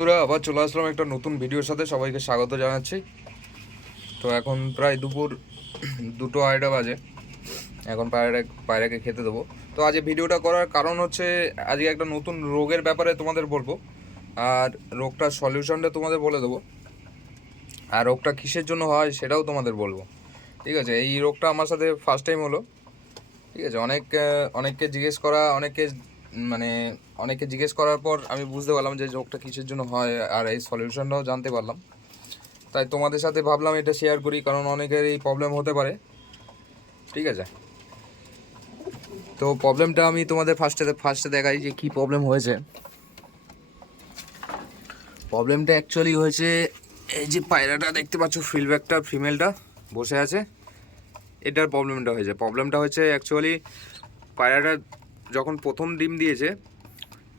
বন্ধুরা আবার চলে আসলাম একটা নতুন ভিডিওর সাথে। সবাইকে স্বাগত জানাচ্ছি। তো এখন প্রায় দুপুর দুটো আড়াইটা বাজে। এখন পায়রা পায়রাকে খেতে দেবো। তো আজ ভিডিওটা করার কারণ হচ্ছে আজকে একটা নতুন রোগের ব্যাপারে তোমাদের বলব। আর রোগটার সলিউশনটা তোমাদের বলে দেবো। আর রোগটা কিসের জন্য হয় সেটাও তোমাদের বলব। ঠিক আছে? এই রোগটা আমার সাথে ফার্স্ট টাইম হলো। ঠিক আছে? অনেক অনেককে জিজ্ঞেস করা অনেকে উম, মানে অনেকে জিজ্ঞেস করার পর আমি বুঝতে পারলাম যে রোগটা কিসের জন্য হয় আর এই সলিউশনটাও জানতে পারলাম। তাই তোমাদের সাথে ভাবলাম এটা শেয়ার করি, কারণ অনেকের এই প্রবলেম হতে পারে। ঠিক আছে? তো প্রবলেমটা আমি তোমাদের ফার্স্টে ফার্স্টে দেখাই যে কী প্রবলেম হয়েছে। প্রবলেমটা অ্যাকচুয়ালি হয়েছে, এই যে পায়রাটা দেখতে পাচ্ছ ফিলব্যাকটা ফিমেলটা বসে আছে। এটার প্রবলেমটা হয়েছে। প্রবলেমটা হচ্ছে অ্যাকচুয়ালি পায়রাটা যখন প্রথম ডিম দিয়েছে,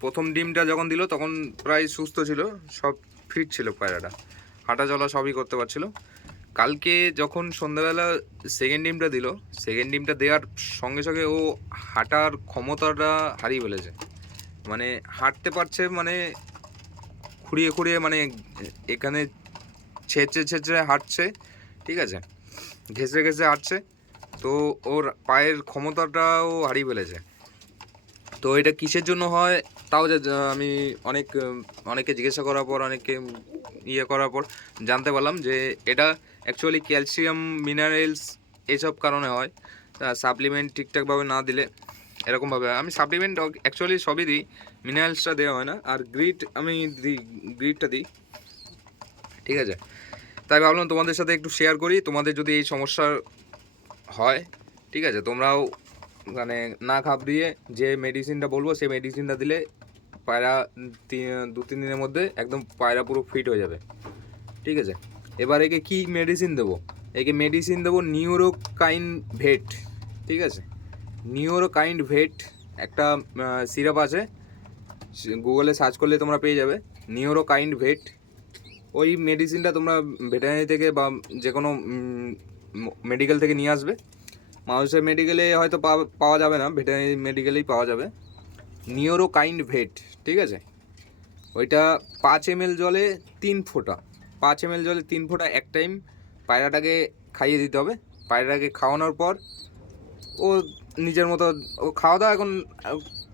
প্রথম ডিমটা যখন দিল তখন প্রায় সুস্থ ছিল, সব ফিট ছিল পায়রাটা। হাঁটা চলা সবই করতে পারছিল। কালকে যখন সন্ধ্যাবেলা সেকেন্ড ডিমটা দিল সেকেন্ড ডিমটা দেওয়ার সঙ্গে সঙ্গে ও হাঁটার ক্ষমতাটা হারিয়ে ফেলেছে। মানে হাঁটতে পারছে মানে খুঁড়িয়ে খুঁড়িয়ে মানে এখানে ছেঁচড়ে ছেঁচড়ে হাঁটছে, ঠিক আছে? ঘেসে ঘেসে হাঁটছে। তো ওর পায়ের ক্ষমতাটাও হারিয়ে ফেলেছে। তো এটা কিসের জন্য হয়? তাও যে আমি অনেক অনেকে জিজ্ঞাসা করার পর অনেকে ইয়ে করার পর জানতে পারলাম যে এটা অ্যাকচুয়ালি ক্যালসিয়াম মিনারেলস এসব কারণে হয়। সাপ্লিমেন্ট ঠিকঠাকভাবে না দিলে এরকমভাবে। আমি সাপ্লিমেন্ট অ্যাকচুয়ালি সবই দিই মিনারেলসটা দেওয়া হয় না। আর গ্রিট আমি দিই গ্রিটটা দিই। ঠিক আছে? তাই ভাবলাম তোমাদের সাথে একটু শেয়ার করি। তোমাদের যদি এই সমস্যা হয়, ঠিক আছে? তোমরাও মানে না ঘাবড়িয়ে যে মেডিসিনটা বলব, সেই মেডিসিনটা দিলে পায়রা দু, তিন দিনের মধ্যে একদম পায়রা পুরো ফিট হয়ে যাবে। ঠিক আছে? এবার একে কি মেডিসিন দেবো? একে মেডিসিন দেবো নিউরোকাইন ভেট ঠিক আছে? নিউরোকাইন্ড ভেট একটা সিরাপ আছে গুগলে সার্চ করলে তোমরা পেয়ে যাবে। নিউরোকাইন্ড ভেট ওই মেডিসিনটা তোমরা ভেটেরিনারি থেকে বা যে কোনো মেডিকেল থেকে নিয়ে আসবে। মানুষের মেডিকেলে হয়তো পাওয়া- যাবে না ভেটেরিনারি মেডিকেলেই পাওয়া যাবে। নিওরো কাইন্ড ভেট ঠিক আছে? ওইটা পাঁচ এম জলে তিন ফোঁটা। পাঁচ এম জলে তিন ফোঁটা এক টাইম পায়রাটাকে খাইয়ে দিতে হবে। পায়রাটাকে খাওয়ানোর পর ও নিজের মতো, ও খাওয়া দাওয়া এখন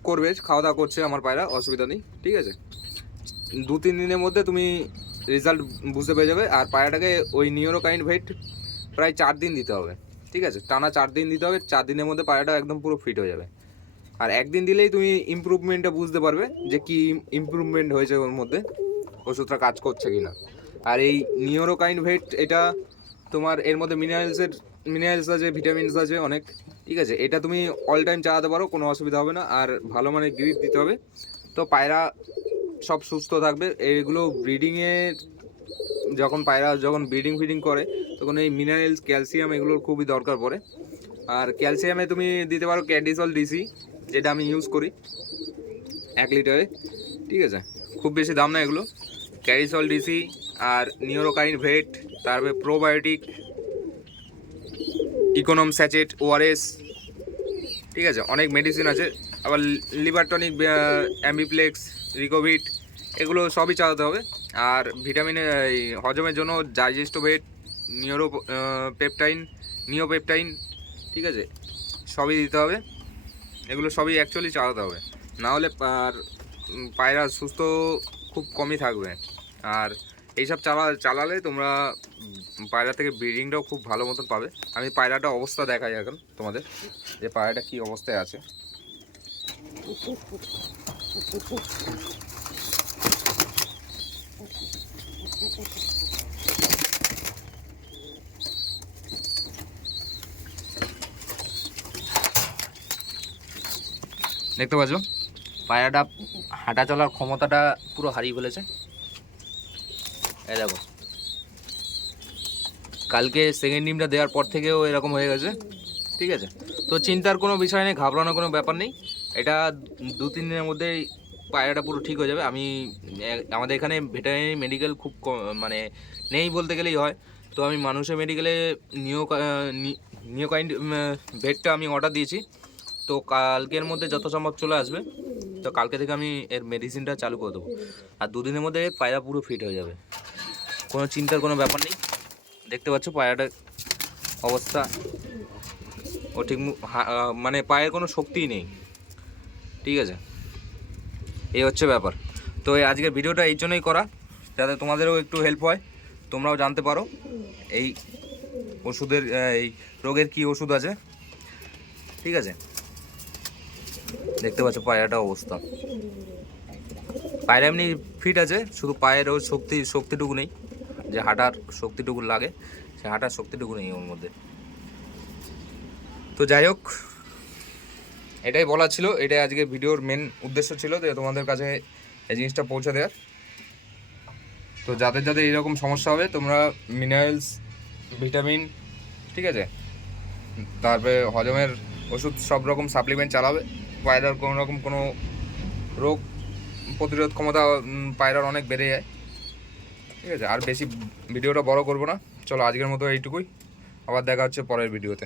করবে খাওয়া দাওয়া করছে আমার পায়রা, অসুবিধা নেই, ঠিক আছে? দু, তিন দিনের মধ্যে তুমি রেজাল্ট বুঝতে পেরে যাবে। আর পায়রাটাকে ওই নিওরো কাইন্ড ভেট প্রায় চার দিন দিতে হবে। ঠিক আছে? টানা চার দিন দিতে হবে, চার দিনের মধ্যে পায়রাটা একদম পুরো ফিট হয়ে যাবে। আর একদিন দিলেই তুমি ইমপ্রুভমেন্টটা বুঝতে পারবে যে কি ইমপ্রুভমেন্ট হয়েছে ওর মধ্যে, ওষুধটা কাজ করছে কি না আর এই নিওরো কাইন্ড ভেট এটা তোমার এর মধ্যে মিনারেলসের মিনারেলস আছে ভিটামিনস আছে অনেক, ঠিক আছে? এটা তুমি অল টাইম চালাতে পারো, কোনো অসুবিধা হবে না। আর ভালো মানে গ্রিড দিতে হবে। তো পায়রা সব সুস্থ থাকবে। এগুলো ব্রিডিংয়ের যখন পায়রা যখন ব্রিডিং ফিডিং করে, তখন এই মিনারেলস ক্যালসিয়াম এগুলোর খুবই দরকার পড়ে। আর ক্যালসিয়ামে তুমি দিতে পারো ক্যাডিসল ডিসি যেটা আমি ইউজ করি, এক লিটারে। ঠিক আছে? খুব বেশি দাম না এগুলো। ক্যারিসল ডিসি আর নিউরোকাইন ভেট, তারপরে প্রোবায়োটিক ইকোনম স্যাচেট ওআরএস ঠিক আছে? অনেক মেডিসিন আছে। আবার লিভার টনিক অ্যাম্বিপ্লেক্স রিকোভিট এগুলো সবই চালাতে হবে। আর ভিটামিন হজমের জন্য ডাইজেস্টোভেট, নিউরো পেপটাইন, নিওপেপটাইন, ঠিক আছে? সবই দিতে হবে। এগুলো সবই অ্যাকচুয়ালি চালাতে হবে। না হলে আর পায়রা সুস্থ খুব কমই থাকবে। আর এইসব চালা, চালালে তোমরা পায়রা থেকে ব্রিডিংটাও খুব ভালো মতন পাবে। আমি পায়রাটা অবস্থা দেখাই এখন তোমাদের, যে পায়রাটা কী অবস্থায় আছে। দেখতে পাচ্ছ? পায়রাটা হাঁটা চলার ক্ষমতাটা পুরো হারিয়ে ফেলেছে। এই দেখো। কালকে সেকেন্ড ডিমটা দেওয়ার পর থেকেও এরকম হয়ে গেছে। ঠিক আছে? তো চিন্তার কোনো বিষয় নেই, ঘাবড়ানোর কোনো ব্যাপার নেই। এটা দু তিন দিনের মধ্যেই পায়রাটা পুরো ঠিক হয়ে যাবে। আমি আমাদের এখানে ভেটেরিনারি মেডিকেল খুব মানে নেই বলতে গেলেই হয়। তো আমি মানুষের মেডিকেলে নিও নিওকাইন্ড ভেটটা আমি অর্ডার দিয়েছি। তো কালকের মধ্যে যত সম্ভব চলে আসবে, তো কালকে থেকে আমি এর মেডিসিনটা চালু করে দেবো। আর দুদিনের মধ্যে পায়রা পুরো ফিট হয়ে যাবে। কোনো চিন্তার কোনো ব্যাপার নেই। দেখতে পাচ্ছ পায়রাটার অবস্থা, ও ঠিক মানে পায়ের কোনো শক্তিই নেই। ঠিক আছে? এই হচ্ছে ব্যাপার। তো এই আজকের ভিডিওটা এই জন্যই করা, যাতে তোমাদেরও একটু হেল্প হয়, তোমরাও জানতে পারো এই ওষুধের এই রোগের কি ওষুধ আছে। ঠিক আছে? দেখতে পাচ্ছ পায়রাটা অবস্থা। পায়রা এমনি ফিট আছে, শুধু পায়ের ওই শক্তি, শক্তিটুকু নেই, যে হাঁটার শক্তিটুকু লাগে, সে হাঁটার শক্তিটুকু নেই ওর মধ্যে। তো যাই হোক, এটাই বলা ছিল, এটাই আজকে ভিডিওর মেন উদ্দেশ্য ছিল যে তোমাদের কাছে এই জিনিসটা পৌঁছে দেওয়ার। তো যাদের যাদের এরকম সমস্যা হবে, তোমরা মিনারেলস ভিটামিন ঠিক আছে? তারপরে হজমের ওষুধ সব রকম সাপ্লিমেন্ট চালাবে। পায়রার কোনো রকম কোনো রোগ প্রতিরোধ ক্ষমতা পায়রার অনেক বেড়ে যায়। ঠিক আছে, আর বেশি ভিডিওটা বড় করব না। চলো আজকের মতো এইটুকুই। আবার দেখা হচ্ছে পরের ভিডিওতে।